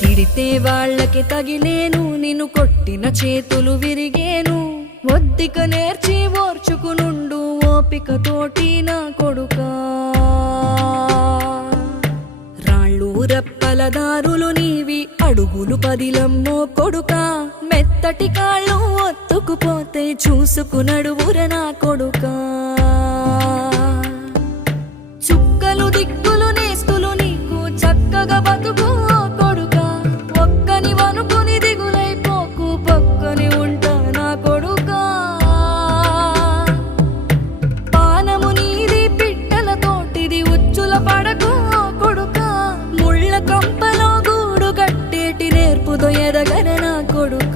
తిడితే వాళ్ళకి తగిలేను, నిన్ను కొట్టిన చేతులు విరిగేను. ఒద్దిక నేర్చి ఓర్చుకునుండు ఓపికతోటి నా కొడుకా. రాళ్ళు రెప్పల దారులు నీవి, అడుగులు పదిలమ్మో కొడుకా. మెత్తటి కాళ్ళు ఒత్తుకుపోతే చూసుకునడువుర నా కొడుకా. చుక్కలు దిక్కులు నేస్తులు నీకు చక్కగా బతుకు కొడుకా. ఒక్కని వనుకుని దిగులైపోకు, పక్కని ఉంటా నా కొడుకా. పానము నీది పిట్టల తోటిది, ఉచ్చుల పడకు కొడుకా. ముళ్ళ కంపలో గూడు కట్టేటి నేర్పుతో ఎదగన నా కొడుకా.